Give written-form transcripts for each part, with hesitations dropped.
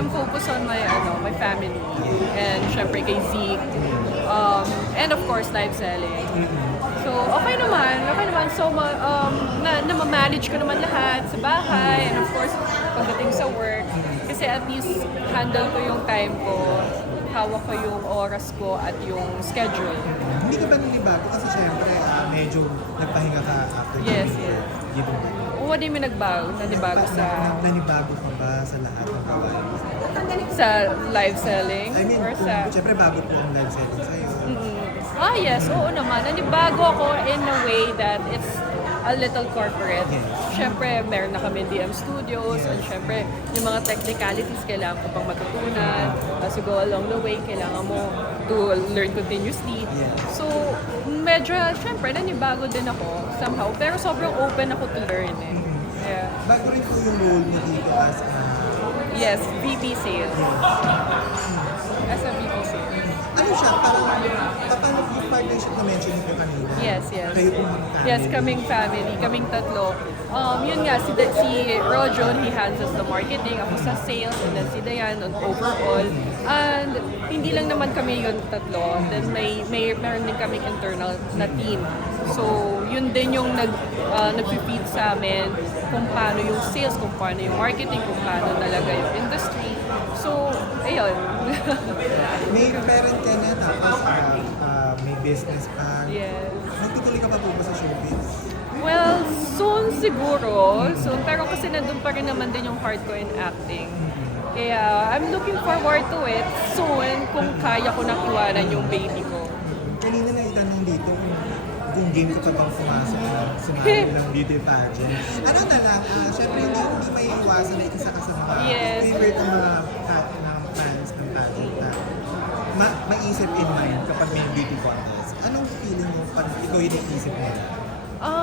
I'm focused on my family. And syempre kay Zeke. And of course, live selling. So, okay naman. So, na-manage ko naman lahat sa bahay. And of course, pagdating sa work. Kasi at least handle ko yung time ko. Hawak ko yung oras ko at yung schedule. Hindi ka ba nanibago? Kasi syempre, medyo nagpahinga ka after Yes. giving birth. What do you mean nanibago sa Nanibago ka ba sa lahat ng gawain? sa live selling? I mean, Or sa... syempre bago po ang live setting sa'yo. Yes, oo naman. Nanibago ako in a way that it's a little corporate. Yes. Siyempre, meron na kami DM Studios, and siyempre, yung mga technicalities kailangan ko pang matutunan. As you go along the way, kailangan mo to learn continuously. Yes. So, medyo, siyempre, nanibago din ako somehow. Pero sobrang open ako to learn eh. Yeah. Bago rin po yung role mo dito as Yes, VP Sales. As a VP Sales. ano siya, parang paano yung partnership na mention ko kanina? Yes. Kayo po mga family. Yes, kaming tatlo. Yun nga, si Rojon, he handles the marketing, ako sa sales, and then si Dayan on overall. And hindi lang naman kami yung tatlo. Then meron din kaming internal na team. So, yun din yung nag-feed sa amin kung paano yung sales, kung paano yung marketing, kung paano talaga yung industry. So, ayun. May parent ka na, tapos may business pa. Yes. Magtutuloy ka pa po ba sa showbiz? Well, soon siguro. Soon. Pero kasi nandun pa rin naman din yung heart ko in acting. Kaya I'm looking forward to it soon kung kaya ko nang iwanan yung baby ko. Kanina na itanong dito kung game ka pa bang pumasok na sumali ng beauty pageant. Ano na lang, syempre hindi may iwasan na isa ka sa mga Yes. favorite ng mga fans ng pageant na maisip in mind kapag may beauty contest. Anong feeling mo pag ikaw yung naisip mo?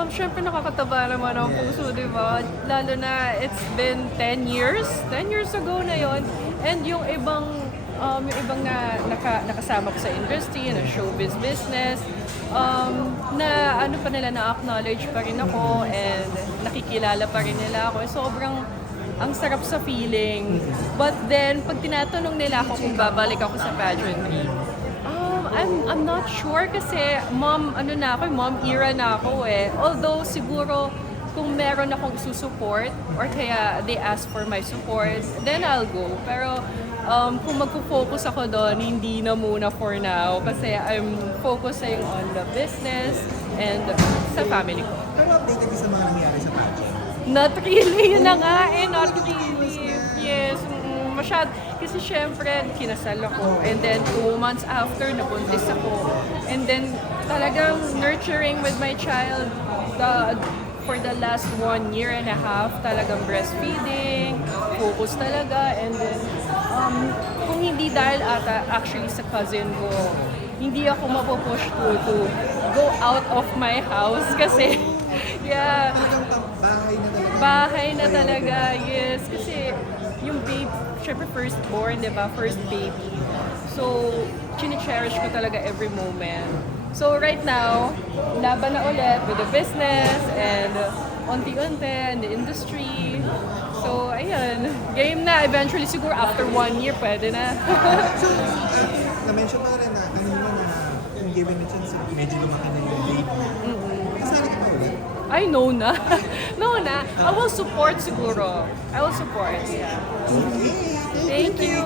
Syempre nakakataba naman ang puso, di ba? Lalo na it's been 10 years. 10 years ago na yon. And yung ibang nakasama ko sa industry, na showbiz business, na ano pa nila, na-acknowledge pa rin ako and nakikilala pa rin nila ako. Sobrang ang sarap sa feeling. But then, pag tinatanong nila ako kung babalik ako sa pageantry, I'm not sure kasi mom era na ako eh. Although siguro kung meron akong isusupport or kaya they ask for my support, then I'll go. Pero kung magpo-focus ako doon, hindi na muna for now kasi I'm focusing on the business and sa family ko. Pero updated ka sa mga nangyari sa pageant? Not really, yun na nga eh, not really. Yes, kasi syempre, kinasal ako. And then 2 months after, nabuntis ako. And then, talagang nurturing with my child for the last 1 year and a half, talagang breastfeeding, focus talaga. And then, kung hindi dahil actually sa cousin ko, hindi ako mapupush to go out of my house kasi, yeah. Talagang bahay na talaga. Bahay na talaga, yes. Kasi yung babe, syempre firstborn, di ba? First baby. So, chine-cherish ko talaga every moment. So, right now, laban na ulit with the business and unti-unti in the industry. So, ayun. Game na. Eventually, siguro after 1 year, pwede na. So, na-mention mo rin na kanina na yung given a chance, medyo lumaki na yung baby. Kasali ka pa ulit? I know na. No na. I will support siguro. I will support. Yeah. Okay. Thank you.